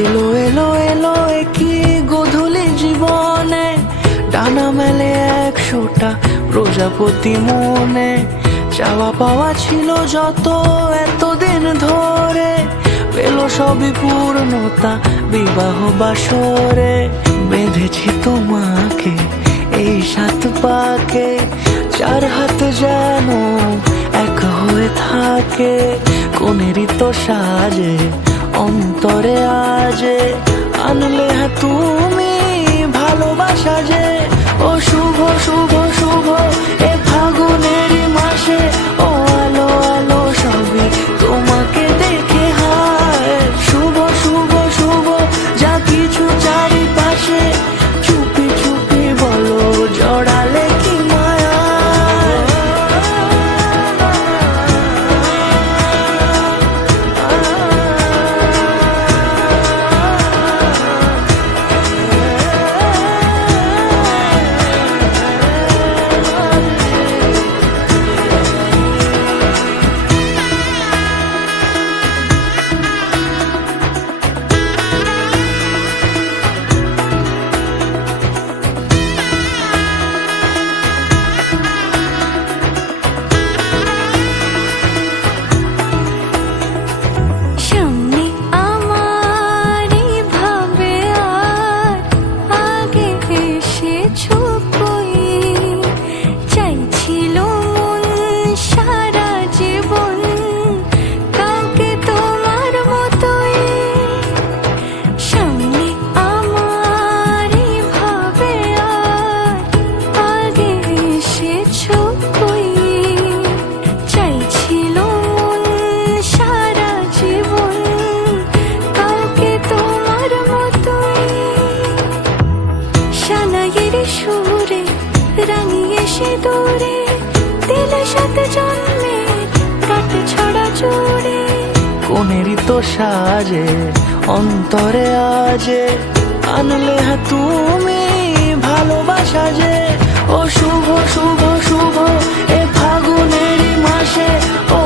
এলো এলো এলো কি গোধূলি জীবনে, ডানা মেলে 100টা প্রজাপতি মনে। চাওয়া পাওয়া ছিল যত এতদিন ধরে, পেল সবই পূর্ণতা বিবাহ বাসরে। বেঁধেছি তোমাকে এই 7 পাকে, 4 হাত যেন এক হয়ে থাকে। কোনেরই তো সাজে অন্তরে আজে, আনলে তুমি ভালোবাসা যে। ও শুভ শুভ শুভ এ ফাগুনেরই মাসে, ও আলো আলো সবই তোমাকে দেখে হায়। শুভ শুভ শুভ যা কিছু চারিপাশে, চুপি চুপি বলো জড়ালে কি মায়া। সুরে রাঙিয়ে সে দূরে, দিলে 7 জন্মের কাট ছড়া জোরে। কোনেরই তো সাজে অন্তরে আজে, আনলে তুমি ভালোবাসা যে। ও শুভ শুভ শুভ এ ফাগুনেরই মাসে, ও